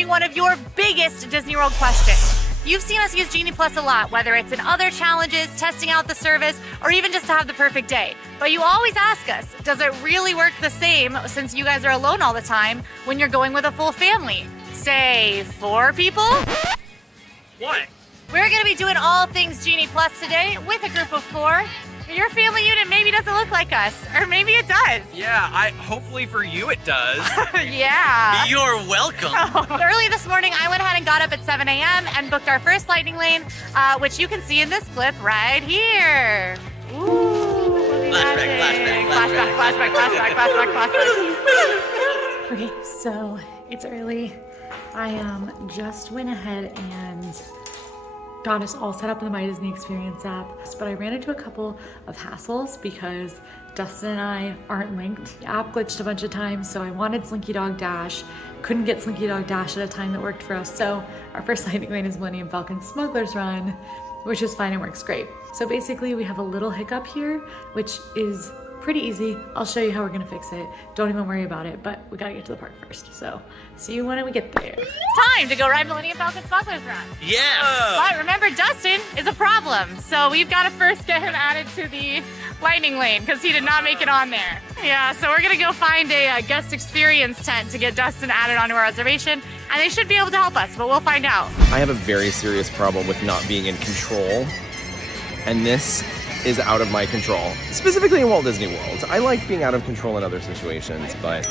answering one of your biggest Disney World questions. You've seen us use Genie Plus a lot, whether it's in other challenges, testing out the service, or even just to have the perfect day. But you always ask us, does it really work the same since you guys are alone all the time when you're going with a full family? Say 4 people? What? We're gonna be doing all things Genie Plus today with a group of 4. Your family unit maybe doesn't look like us, or maybe it does. Yeah, hopefully for you it does. Yeah. You're welcome. Early this morning, I went ahead and got up at 7 a.m. and booked our first lightning lane, which you can see in this clip right here. Ooh. Flashback. Okay, so it's early. I just went ahead and got us all set up in the My Disney Experience app, but I ran into a couple of hassles because Dustin and I aren't linked. The app glitched a bunch of times, so I wanted Slinky Dog Dash, couldn't get Slinky Dog Dash at a time that worked for us. So our first lightning lane is Millennium Falcon Smuggler's Run, which is fine and works great. So basically we have a little hiccup here, which is pretty easy. I'll show you how we're gonna fix it. Don't even worry about it, but we gotta get to the park first. So see you when we get there. It's time to go ride Millennium Falcon Smuggler's Run. Yes! But remember, Dustin is a problem. So we've gotta first get him added to the lightning lane because he did not make it on there. Yeah, so we're gonna go find a guest experience tent to get Dustin added onto our reservation, and they should be able to help us, but we'll find out. I have a very serious problem with not being in control, and this is out of my control. Specifically in Walt Disney World. I like being out of control in other situations, but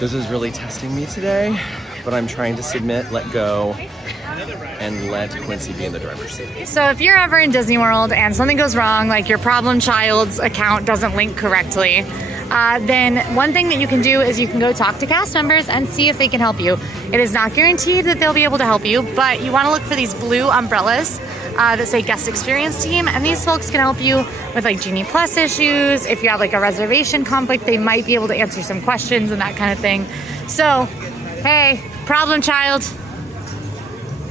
this is really testing me today. But I'm trying to submit, let go, and let Quincy be in the driver's seat. So if you're ever in Disney World and something goes wrong, like your problem child's account doesn't link correctly, then one thing that you can do is you can go talk to cast members and see if they can help you. It is not guaranteed that they'll be able to help you, but you want to look for these blue umbrellas that say guest experience team, and these folks can help you with like Genie Plus issues. If you have like a reservation conflict, they might be able to answer some questions and that kind of thing. So, hey, problem child.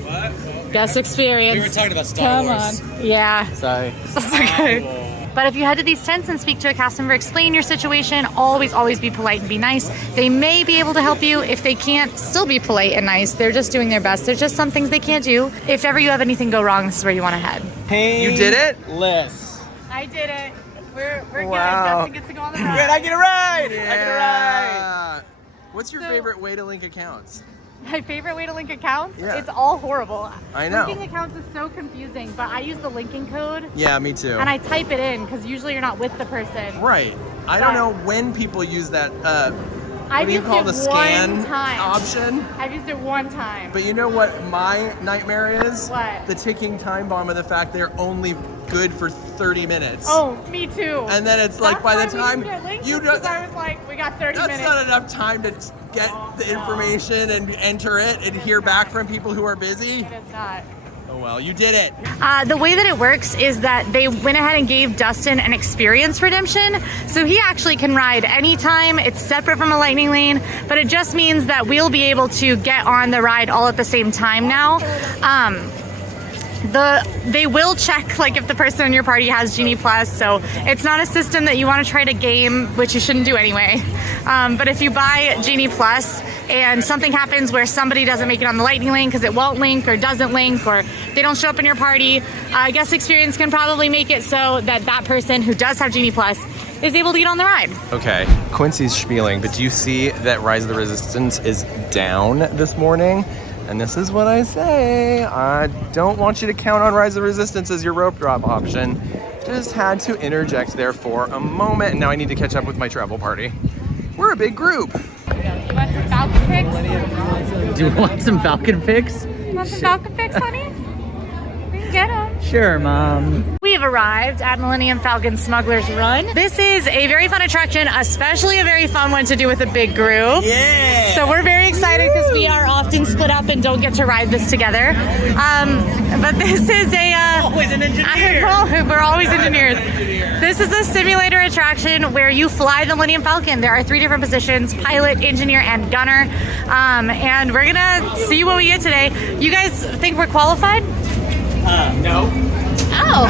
What? Guest experience. We were talking about Star Wars. Come on. Yeah. Sorry. That's okay. But if you head to these tents and speak to a cast member, explain your situation, always be polite and be nice. They may be able to help you. If they can't, still be polite and nice. They're just doing their best. There's just some things they can't do. If ever you have anything go wrong, this is where you want to head. Hey, you did it? Liz. I did it. We're Wow. good. Dustin gets to go on the ride. Wait, I get a ride! Yeah. I get a ride! What's your So- favorite way to link accounts? My favorite way to link accounts? Yeah. It's all horrible. I know. Linking accounts is so confusing, but I use the linking code Yeah, me too. and I type it in because usually you're not with the person. Right. I don't know when people use that, what I've do you used call it the scan one time. option? I've used it one time. But you know what my nightmare is? What? The ticking time bomb of the fact they're only good for 30 minutes. Oh, me too. And then it's like by the time you know, I was like, we got 30 that's minutes. not enough time to get the information and enter it and hear back from people who are busy. It is not. Oh well, you did it. The way that it works is that they went ahead and gave Dustin an experience redemption, so he actually can ride anytime. It's separate from a lightning lane, but it just means that we'll be able to get on the ride all at the same time now. They will check like if the person in your party has Genie Plus, so it's not a system that you want to try to game, which you shouldn't do anyway. But if you buy Genie Plus and something happens where somebody doesn't make it on the lightning lane because it won't link or doesn't link or they don't show up in your party, guest experience can probably make it so that that person who does have Genie Plus is able to get on the ride. Okay, Quincy's spieling, but do you see that Rise of the Resistance is down this morning? And this is what I say. I don't want you to count on Rise of the Resistance as your rope drop option. Just had to interject there for a moment. And now I need to catch up with my travel party. We're a big group. You want some Falcon pics? Do you want some Falcon pics? You want some Falcon pics, honey? We can get them. Sure, Mom. We have arrived at Millennium Falcon Smuggler's Run. This is a very fun attraction, especially a very fun one to do with a big group. Yeah! So we're very excited because we are often split up and don't get to ride this together. But this is Always an engineer! We're always engineers. This is a simulator attraction where you fly the Millennium Falcon. There are 3 different positions: pilot, engineer, and gunner. And we're gonna see what we get today. You guys think we're qualified? No. Oh, All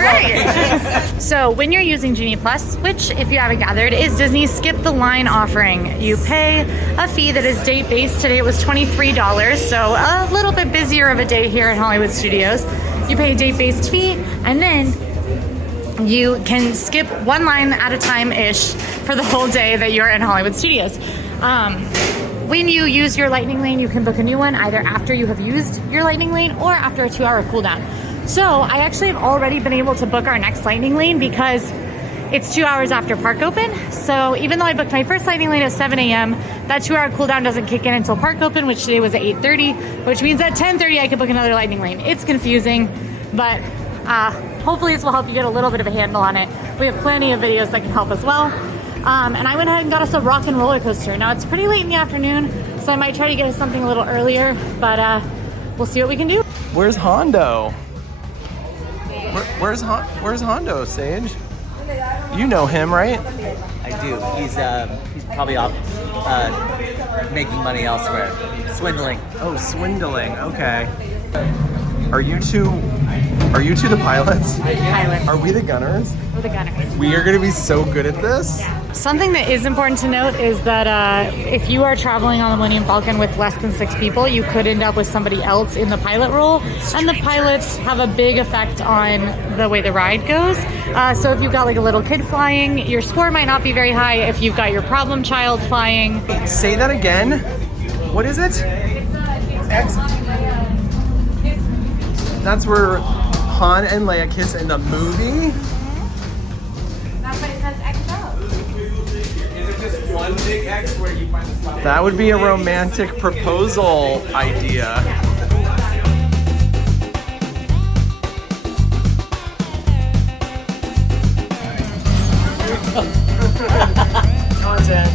right. So when you're using Genie Plus, which if you haven't gathered is Disney's skip the line offering, you pay a fee that is date based. Today it was $23, so a little bit busier of a day here in Hollywood Studios. You pay a date based fee, and then you can skip one line at a time-ish for the whole day that you're in Hollywood Studios. When you use your lightning lane, you can book a new one either after you have used your lightning lane or after a 2-hour cooldown. So I actually have already been able to book our next lightning lane because it's 2 hours after park open. So even though I booked my first lightning lane at 7 a.m., that 2-hour cooldown doesn't kick in until park open, which today was at 8:30, which means at 10:30 I could book another lightning lane. It's confusing, but hopefully this will help you get a little bit of a handle on it. We have plenty of videos that can help as well. And I went ahead and got us a rock and roller coaster. Now it's pretty late in the afternoon, so I might try to get us something a little earlier, but we'll see what we can do. Where's Hondo? Where's Hondo, Sage? You know him, right? I do. He's probably off making money elsewhere. Swindling. Oh, swindling. Okay. Are you two the pilots? Pilots. Are we the gunners? We're the gunners. We are gonna be so good at this. Something that is important to note is that if you are traveling on the Millennium Falcon with less than 6 people, you could end up with somebody else in the pilot role, and the pilots have a big effect on the way the ride goes. So if you've got like a little kid flying, your score might not be very high. If you've got your problem child flying. Say that again. What is it? That's where Han and Leia kiss in the movie? That's why it says XO. Is it just one big X where you find the spot? That would be a romantic proposal idea. Content.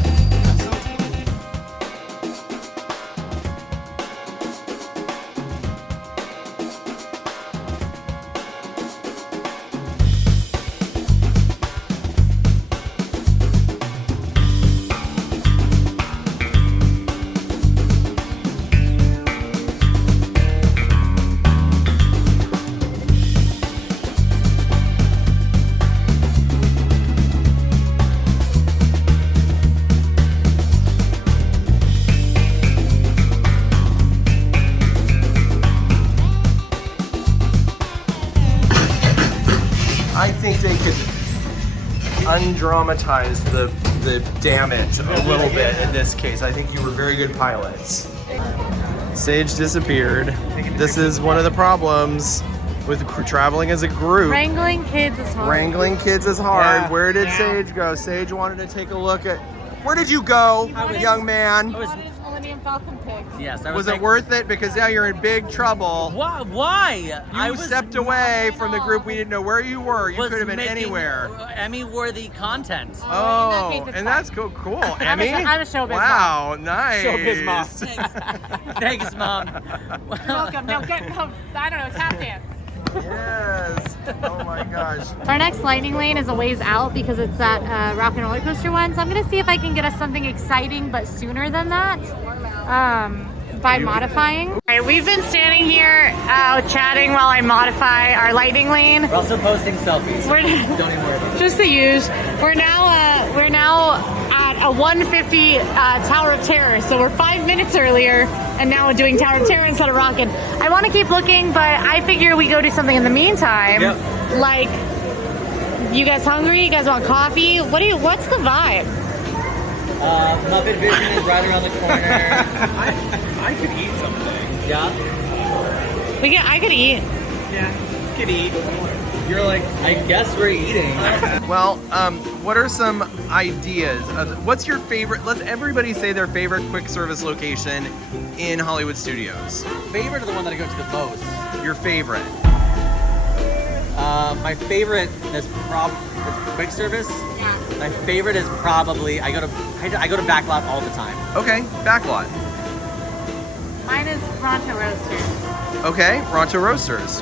I think they could undramatize the damage a little bit in this case. I think you were very good pilots. Sage disappeared. This is one of the problems with traveling as a group. Wrangling kids is hard. Wrangling kids is hard. Yeah, Where did yeah. Sage go? Sage wanted to take a look at... Where did you go, young man? What is Millennium Falcon pick? Yes. Was it worth it? Because now you're in big trouble. Why? You stepped away from the group. We didn't know where you were. You could have been making anywhere. Emmy-worthy content. Oh, case, it's and that's cool. I'm a Emmy? showbiz Wow, nice. Showbiz mom. Thanks, Mom. Welcome. No, I don't know, tap dance. Yes. Oh my gosh. Our next lightning lane is a ways out because it's that rock and roller coaster one. So I'm gonna see if I can get us something exciting but sooner than that. By modifying. All right, we've been standing here chatting while I modify our lightning lane. We're also posting selfies. We're Don't even worry about it. just the use. We're now at a 150 Tower of Terror. So we're 5 minutes earlier, and now we're doing Tower of Terror instead of Rockin'. I want to keep looking, but I figure we go do something in the meantime. Yep. Like, you guys hungry? You guys want coffee? What's the vibe? Muppet Vision is right around the corner. I could eat something. Yeah. I could eat. Yeah, could eat. You're like, I guess we're eating. Well, what are some ideas? What's your favorite? Let everybody say their favorite quick service location in Hollywood Studios. Favorite or the one that I go to the most? Your favorite. My favorite is quick service. Yeah. My favorite is probably I go to Backlot all the time. Okay, backlot. Mine is Ronto Roasters. Okay, Ronto Roasters.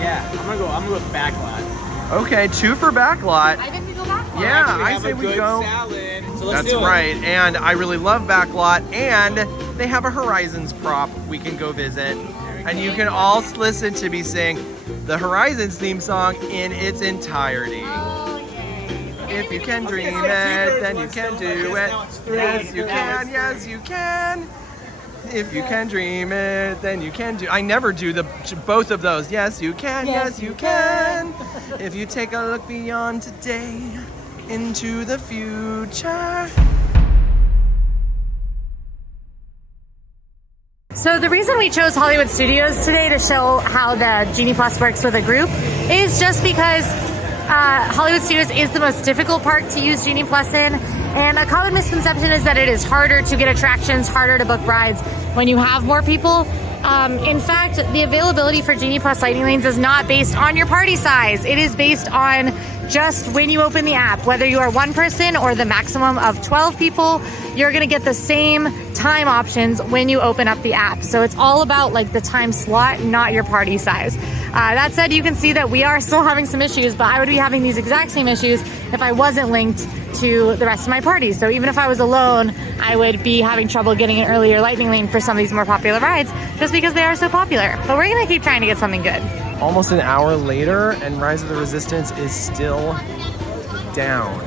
yeah, I'm gonna go with Backlot. Okay, 2 for backlot. I think we go back. Yeah, Actually, I have say a we good go. salad. So let's That's do it. right, and I really love backlot, and they have a Horizons prop we can go visit. And you can all listen to me sing the Horizons theme song in its entirety. If you can dream it, then you can do it. Yes, you can. Yes, you can. If you can dream it, then you can do. I never do both of those. Yes, you can. Yes, you can. If you take a look beyond today into the future. So the reason we chose Hollywood Studios today to show how the Genie Plus works with a group is just because Hollywood Studios is the most difficult park to use Genie Plus in, and a common misconception is that it is harder to get attractions, harder to book rides when you have more people. In fact, the availability for Genie Plus lightning lanes is not based on your party size. It is based on just when you open the app. Whether you are one person or the maximum of 12 people, you're gonna get the same time options when you open up the app. So it's all about like the time slot, not your party size. That said, you can see that we are still having some issues, but I would be having these exact same issues if I wasn't linked to the rest of my party. So even if I was alone, I would be having trouble getting an earlier lightning lane for some of these more popular rides just because they are so popular. But we're gonna keep trying to get something good. Almost an hour later, and Rise of the Resistance is still down.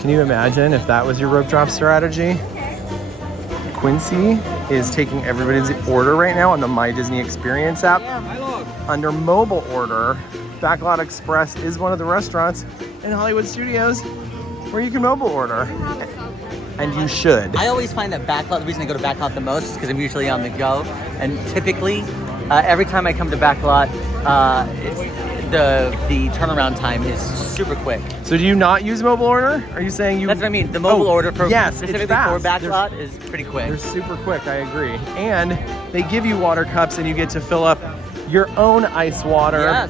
Can you imagine if that was your rope drop strategy? Quincy is taking everybody's order right now on the My Disney Experience app. Under mobile order, Backlot Express is one of the restaurants in Hollywood Studios where you can mobile order. And you should. I always find that Backlot, the reason I go to Backlot the most is because I'm usually on the go. And typically, every time I come to Backlot, the turnaround time is super quick. So do you not use mobile order? Are you saying you... That's what I mean. The mobile order for specifically for fast. Backlot is pretty quick. They're super quick, I agree. And they give you water cups and you get to fill up your own ice water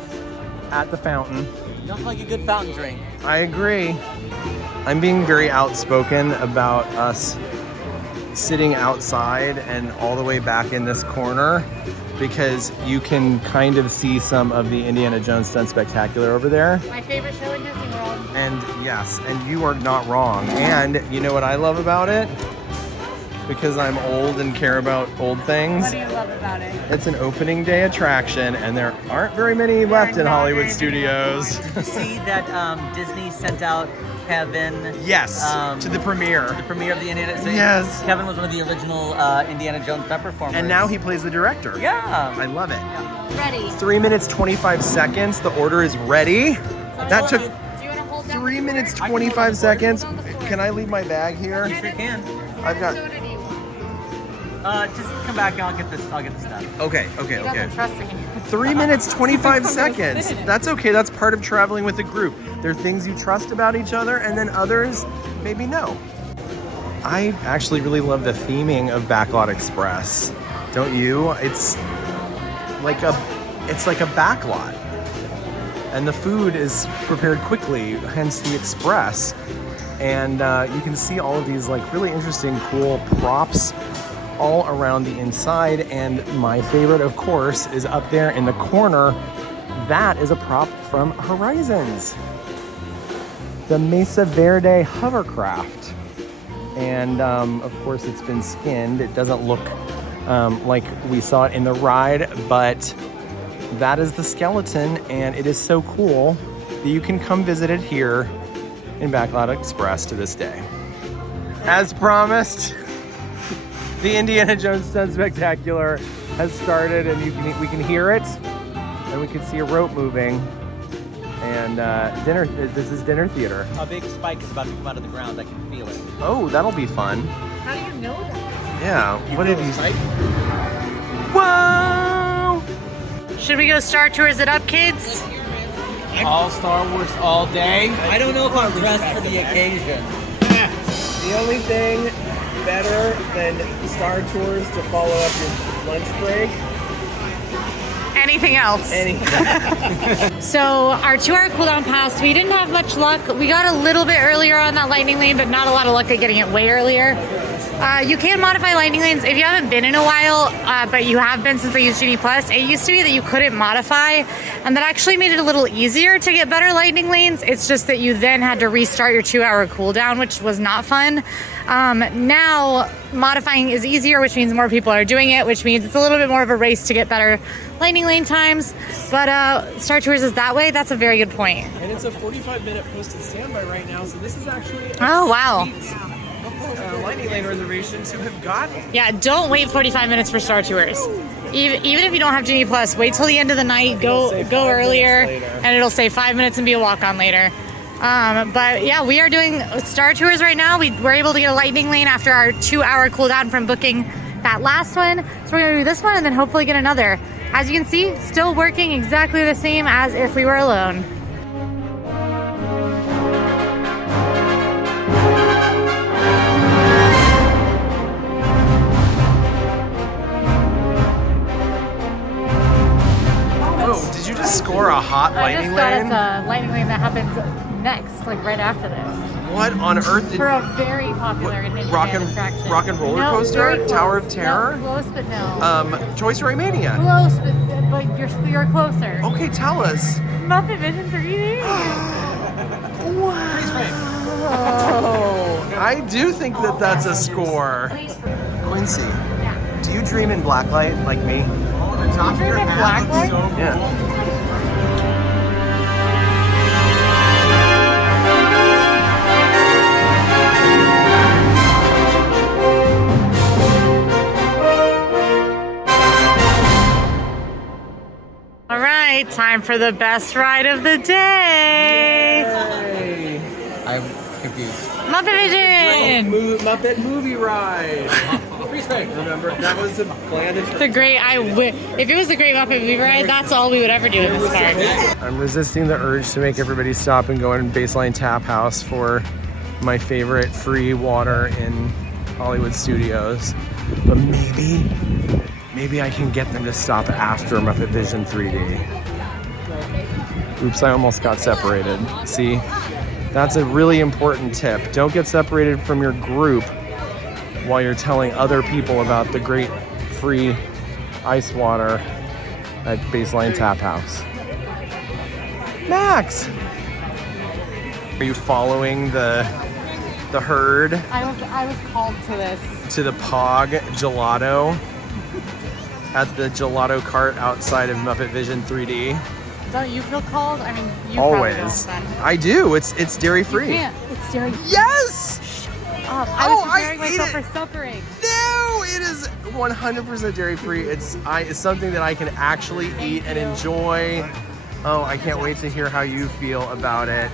at the fountain. Nothing like a good fountain drink. I agree. I'm being very outspoken about us sitting outside and all the way back in this corner because you can kind of see some of the Indiana Jones Stunt Spectacular over there. My favorite show in Disney World. And yes, and you are not wrong. And you know what I love about it? Because I'm old and care about old things. What do you love about it? It's an opening day attraction and there aren't very many left in Hollywood Studios. Did you see that Disney sent out Kevin? Yes, to the premiere. To the premiere of the Indiana Jones. Yes. Kevin was one of the original Indiana Jones stunt performers. And now he plays the director. Yeah. I love it. Yeah. Ready. 3 minutes, 25 seconds. The order is ready. That took Do you want to hold down 3 minutes, 25 seconds. Can I leave my bag here? You sure can. I've got... soda do you want? Just come back and I'll get this done. Okay. He doesn't trust me. 3 minutes, 25 I'm gonna seconds. spit in it. That's okay. That's part of traveling with a group. There are things you trust about each other and then others maybe no. I actually really love the theming of Backlot Express. Don't you? It's like a backlot. And the food is prepared quickly, hence the express. And you can see all of these like really interesting, cool props all around the inside. And my favorite, of course, is up there in the corner. That is a prop from Horizons. The Mesa Verde hovercraft. And of course it's been skinned. It doesn't look like we saw it in the ride, but that is the skeleton and it is so cool that you can come visit it here in Backlot Express to this day. As promised, the Indiana Jones Stunt Spectacular has started and we can hear it and we can see a rope moving. And this is dinner theater. A big spike is about to come out of the ground. I can feel it. Oh, that'll be fun. How do you know that? Yeah, what did you say? Whoa! Should we go Star Tours it up, kids? All Star Wars all day. I don't know if I'm dressed for the occasion. The only thing better than Star Tours to follow up your lunch break. Anything else? So our 2-hour cooldown passed. We didn't have much luck. We got a little bit earlier on that lightning lane, but not a lot of luck at getting it way earlier. You can modify lightning lanes if you haven't been in a while, but you have been since I used Genie Plus. It used to be that you couldn't modify, and that actually made it a little easier to get better lightning lanes. It's just that you then had to restart your 2-hour cooldown, which was not fun. Now, modifying is easier, which means more people are doing it, which means it's a little bit more of a race to get better lightning lane times. But Star Tours is that way. That's a very good point. And it's a 45-minute posted standby right now, so this is actually Oh, wow. lightning lane reservation to have gotten. Yeah, don't wait 45 minutes for Star Tours. Even if you don't have Genie Plus, wait till the end of the night, go earlier, and it'll say 5 minutes and be a walk-on later. But yeah, we are doing Star Tours right now. We were able to get a lightning lane after our 2-hour cooldown from booking that last one. So we're gonna do this one and then hopefully get another. As you can see, still working exactly the same as if we were alone. Oh, did you just score a hot lightning lane? I just got us a lightning lane that happens next, like right after this. What on earth did For a very popular attraction. rock and roller No, coaster? very close. Tower of Terror? No, close, but no. Toy Story Mania. Close, but you're closer. Okay, tell us. Muppet Vision 3D. Oh, I do think that that's a score. Quincy, do you dream in blacklight like me? You dream in blacklight? Yeah. All right, time for the best ride of the day. I'm confused. Muppet Vision. Muppet movie ride. Remember, that was the plan. If it was the Great Muppet Movie Ride, that's all we would ever do in this park. I'm resisting the urge to make everybody stop and go in Baseline Tap House for my favorite free water in Hollywood Studios. But maybe I can get them to stop after Muppet Vision 3D. Oops, I almost got separated. See, that's a really important tip. Don't get separated from your group while you're telling other people about the great free ice water at Baseline Tap House. Max! Are you following the herd I was called to this. to the Pog Gelato at the gelato cart outside of Muppet Vision 3D? Don't you feel called? I mean, you Always. probably don't, I do. It's dairy free. You can't. It's dairy free. Yes! I was preparing I ate myself it. for suffering. No, it is 100% dairy free. It's something that I can actually eat and enjoy. Oh, I can't wait to hear how you feel about it.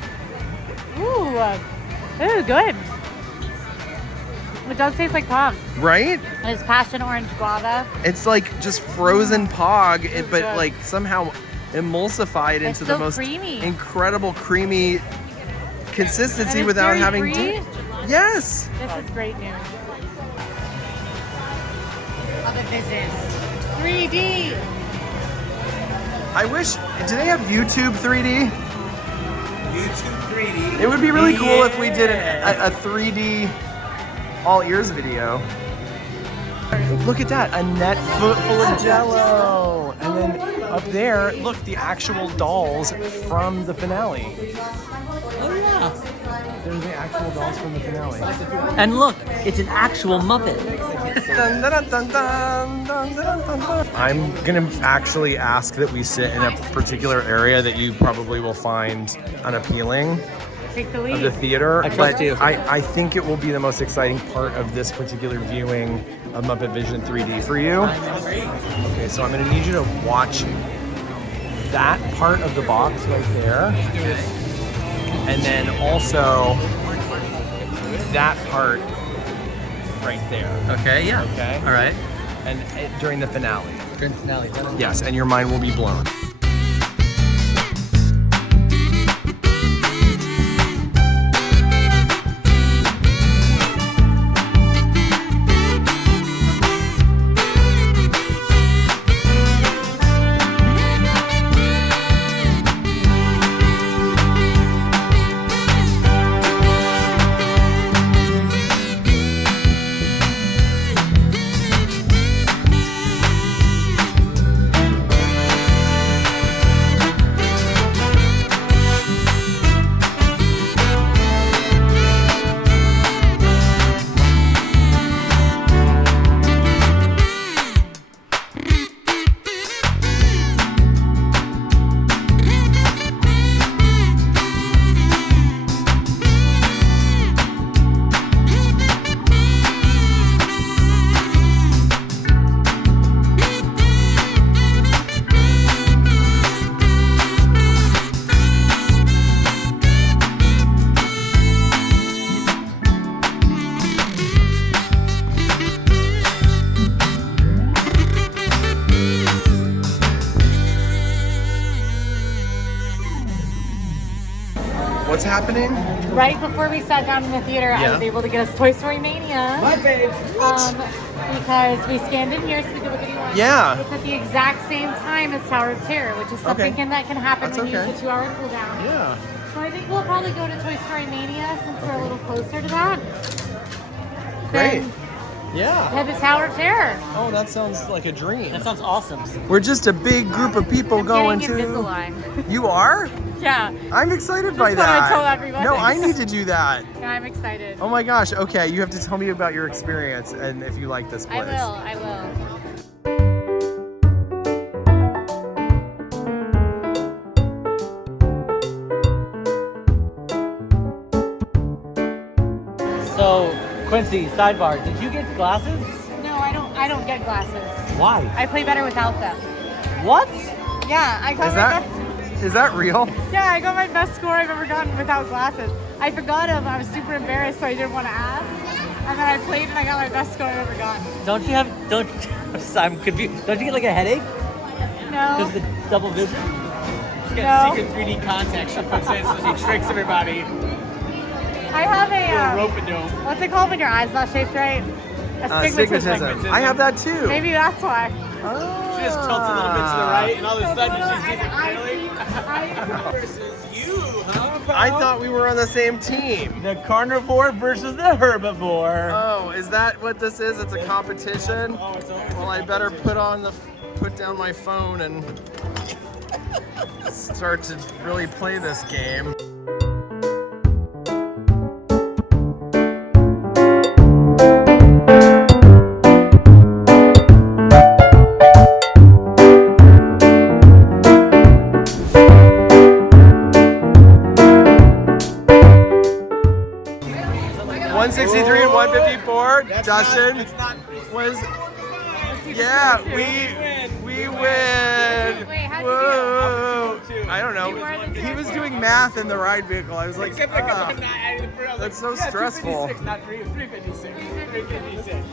Ooh, good. It does taste like Pog. Right? And it's passion orange guava. It's like just frozen Pog, but good. like somehow emulsified It's into the so most creamy. incredible creamy consistency And it's without having dairy-free? Yes. This is great news. Muppet Vision 3D. I wish, do they have YouTube 3D? YouTube 3D. It would be really cool if we did a 3D all ears video. Look at that, a net full of Jello. And then up there, look, the actual dolls from the finale. Oh yeah. There's the actual dolls from the finale. And look, it's an actual Muppet. Dun, dun, dun, dun, dun, dun, dun, dun, dun. I'm gonna actually ask that we sit in a particular area that you probably will find unappealing Take the of lead. the theater, I trust but you. I think it will be the most exciting part of this particular viewing of Muppet Vision 3D for you. Okay, so I'm gonna need you to watch that part of the box right there, and then also that part right there. Okay, yeah. Okay. All right. And during the finale. Grand finale. Yes, and your mind will be blown. right before we sat down in the theater, I was able to get us Toy Story Mania. My fave. Because we scanned in here so we could look at you one. Yeah. It's at the exact same time as Tower of Terror, which is something that can happen when you use the 2-hour cooldown. Yeah. So I think we'll probably go to Toy Story Mania since we're a little closer to that. Great. Then Yeah. head to Tower of Terror. Oh, that sounds like a dream. That sounds awesome. We're just a big group of people going to. Invisalign. You are? Yeah. I'm excited by what that. I told everyone. No, I need to do that. Yeah, I'm excited. Oh my gosh. Okay, you have to tell me about your experience and if you like this place. I will. So, Quincy, sidebar, did you get glasses? No, I don't get glasses. Why? I play better without them. What? Yeah, I got Is that real? Yeah, I got my best score I've ever gotten without glasses. I forgot them. I was super embarrassed, so I didn't want to ask. And then I played and I got my best score I've ever gotten. I'm confused. Don't you get like a headache? No. Because of the double vision? She's got secret 3D contacts she puts in so she tricks everybody. I have a, Rope-a-dope. what's it called when your eye's not shaped right? Astigmatism. I have that too. Maybe that's why. Oh. She just tilts a little bit to the right, and all of a sudden she sees it clearly. I Versus you, huh? I thought we were on the same team. The carnivore versus the herbivore. Oh, is that what this is? It's a competition? Oh, it's Well, I better put down my phone and start to really play this game. $163 and $154. Justin was. Yeah, we win. Wait, how'd you Whoa. do? I don't know. He was doing math in the ride vehicle. I was like, Except like ah. that's so stressful. 356, not 356. 356.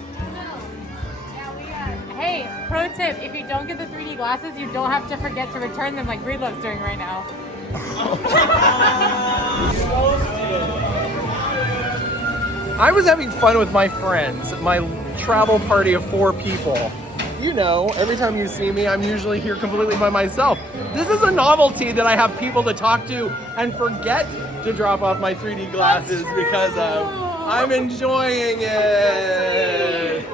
Hey, pro tip, if you don't get the 3D glasses, you don't have to forget to return them like Breedlove's doing right now. I was having fun with my friends, my travel party of 4 people. You know, every time you see me, I'm usually here completely by myself. This is a novelty that I have people to talk to and forget to drop off my 3D glasses because of. I'm enjoying it.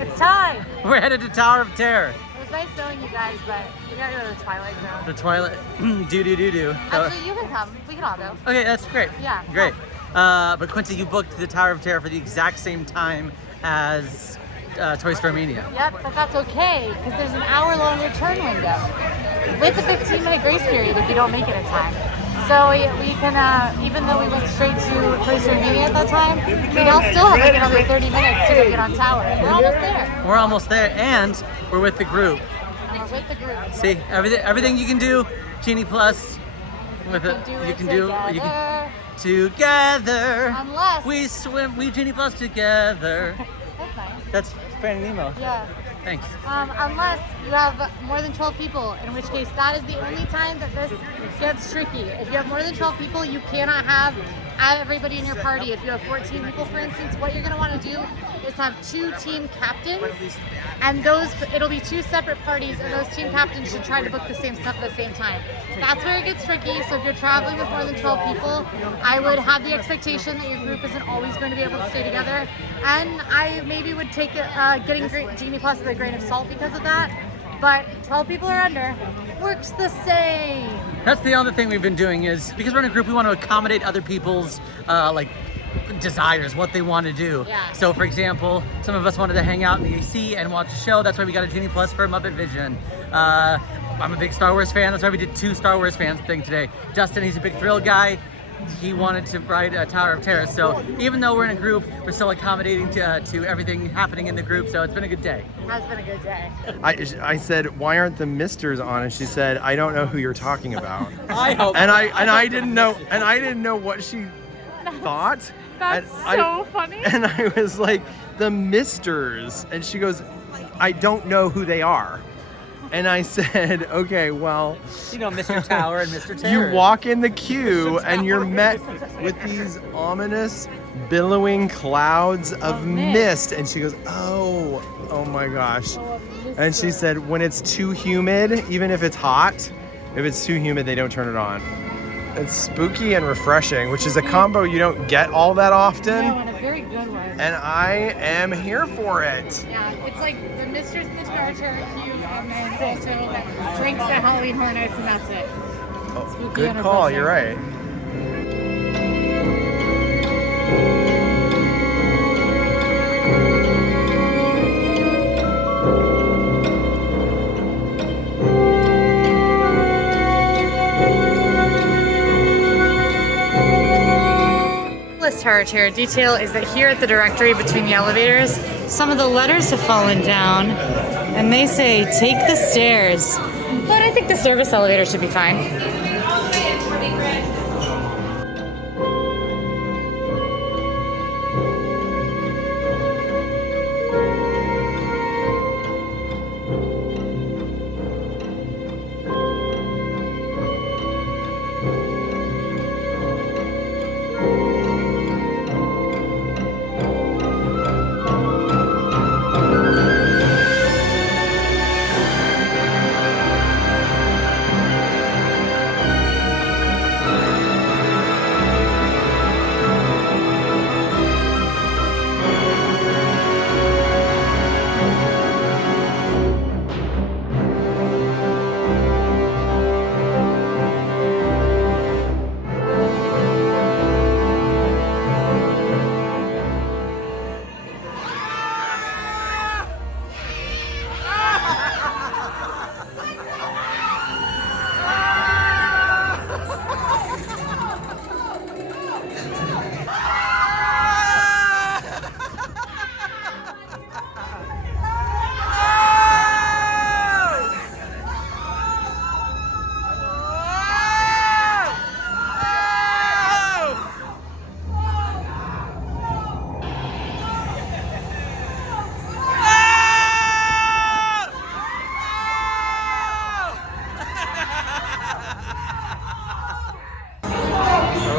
It's time! We're headed to Tower of Terror. It was nice knowing you guys, but we gotta go to the Twilight Zone. The Twilight. do. Actually, you can come. We can all go. Okay, that's great. Yeah. Great. But Quincy, you booked the Tower of Terror for the exact same time as Toy Story Mania. Yep, but that's okay, because there's an hour-long return window with a 15-minute grace period if you don't make it in time. So we can, even though we went straight to Toy Story Mania at that time, we all still have like another 30 minutes to get on Tower. We're almost there. We're almost there, and we're with the group. And we're with the group. See, everything you can do, Genie Plus. With it, You can do it together. Unless we Genie Plus together. that's nice. That's Finding Nemo. Yeah. Thanks. Unless you have more than 12 people, in which case that is the only time that this gets tricky. If you have more than 12 people, you cannot have everybody in your party. If you have 14 people, for instance, what you're going to want to do is have 2 team captains, and it'll be 2 separate parties, and those team captains should try to book the same stuff at the same time. That's where it gets tricky. So if you're traveling with more than 12 people, I would have the expectation that your group isn't always going to be able to stay together, and I maybe would take getting Genie Plus with a grain of salt because of that. But 12 people or under works the same. That's the other thing we've been doing is because we're in a group, we want to accommodate other people's desires, what they want to do. Yeah. So, for example, some of us wanted to hang out in the AC and watch a show. That's why we got a Genie Plus for Muppet Vision. I'm a big Star Wars fan. That's why we did 2 Star Wars fans thing today. Justin, he's a big thrill guy. He wanted to ride Tower of Terror. So even though we're in a group, we're still accommodating to everything happening in the group. So it's been a good day. It has been a good day. I said, why aren't the misters on? And she said, I don't know who you're talking about. I hope. And I didn't know what she thought. That's And so funny. And I was like, the misters. And she goes, I don't know who they are. And I said, okay, well, You know, Mr. Tower and Mr. Terror. you walk in the queue and you're met with these ominous billowing clouds of mist. And she goes, oh my gosh. And she said, when it's too humid, even if it's hot, if it's too humid, they don't turn it on. It's spooky and refreshing, which is a combo you don't get all that often. No, and a very good one. And I am here for it. Yeah, it's like the Mistress and the Star Terror cube, and then also drinks the Halloween Hornets, and that's it. Spooky Good and call, refreshing. you're right. Terror detail is that here at the directory between the elevators, some of the letters have fallen down and they say take the stairs. But I think the service elevator should be fine.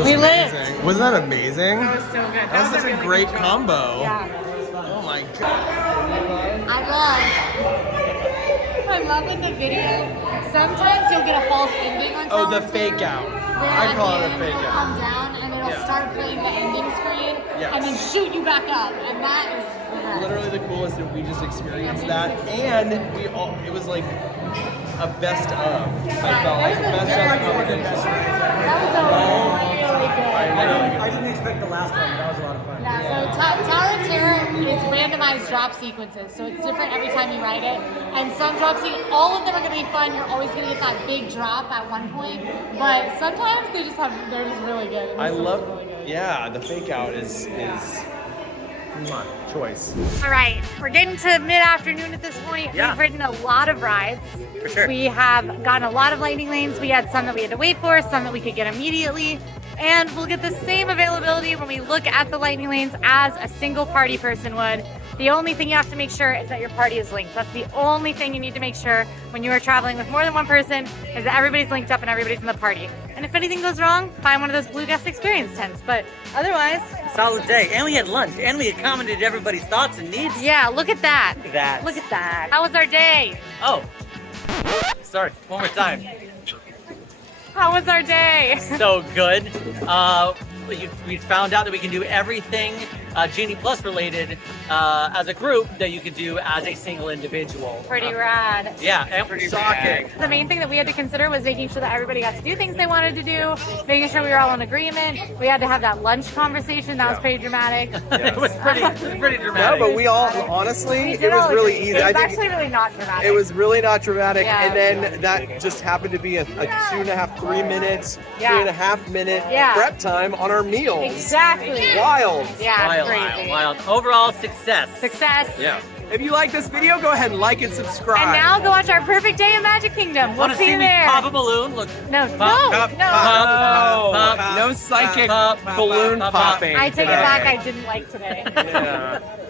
We lived. Wasn't that amazing? That was so good. That was such a great combo. Yeah. Oh my god. I'm loving the video. Sometimes you'll get a false ending on Oh, the Tower fake Terror, out. where I at call the it a end fake it'll out. come down and it'll Yeah. start playing the ending screen Yes. and then shoot you back up. And that is the best. Literally the coolest that we just experienced that, and it was like a best of. I felt like best of combination. That was a really good. I didn't expect the last one, but that was a lot of fun. Yeah, so Tower of Terror is randomized drop sequences, so it's different every time you write it. And some drop all of them are going to be fun. You're always going to get that big drop at one point, but sometimes they're just really good. And I this one was love, really good. yeah, the fake out is my choice. All right, we're getting to mid-afternoon at this point. Yeah. We've ridden a lot of rides. For sure. We have gotten a lot of lightning lanes. We had some that we had to wait for, some that we could get immediately. And we'll get the same availability when we look at the lightning lanes as a single party person would. The only thing you have to make sure is that your party is linked. That's the only thing you need to make sure when you are traveling with more than one person is that everybody's linked up and everybody's in the party. And if anything goes wrong, find one of those Blue Guest Experience tents. But otherwise, Solid day. And we had lunch. And we accommodated everybody's thoughts and needs. yeah, look at that. Look at that. Look at that. How was our day? Oh. Sorry. One more time. How was our day? So good. We found out that we can do everything Genie Plus related as a group that you could do as a single individual. Pretty rad. Yeah, and pretty shocking. The main thing that we had to consider was making sure that everybody got to do things they wanted to do, making sure we were all in agreement. We had to have that lunch conversation. That was pretty dramatic. It was pretty No, dramatic. but we all, honestly, We it did was all really agree. easy. It was I think actually really not dramatic. it was really not dramatic, Yeah. and then that just happened to be a 2.5, 3 minutes, Yeah. 3.5 minute Yeah. prep time on our meals. Exactly. Wild. Yeah, Wild, crazy. wild. Overall success. Success. Yeah. If you like this video, go ahead and like and subscribe. And now go watch our perfect day in Magic Kingdom. We'll Want to see see you me there. pop a balloon? Look. No, Pop, no, pop, no. No psychic pop, balloon pop, popping. I take it today. back. I didn't like today. Yeah.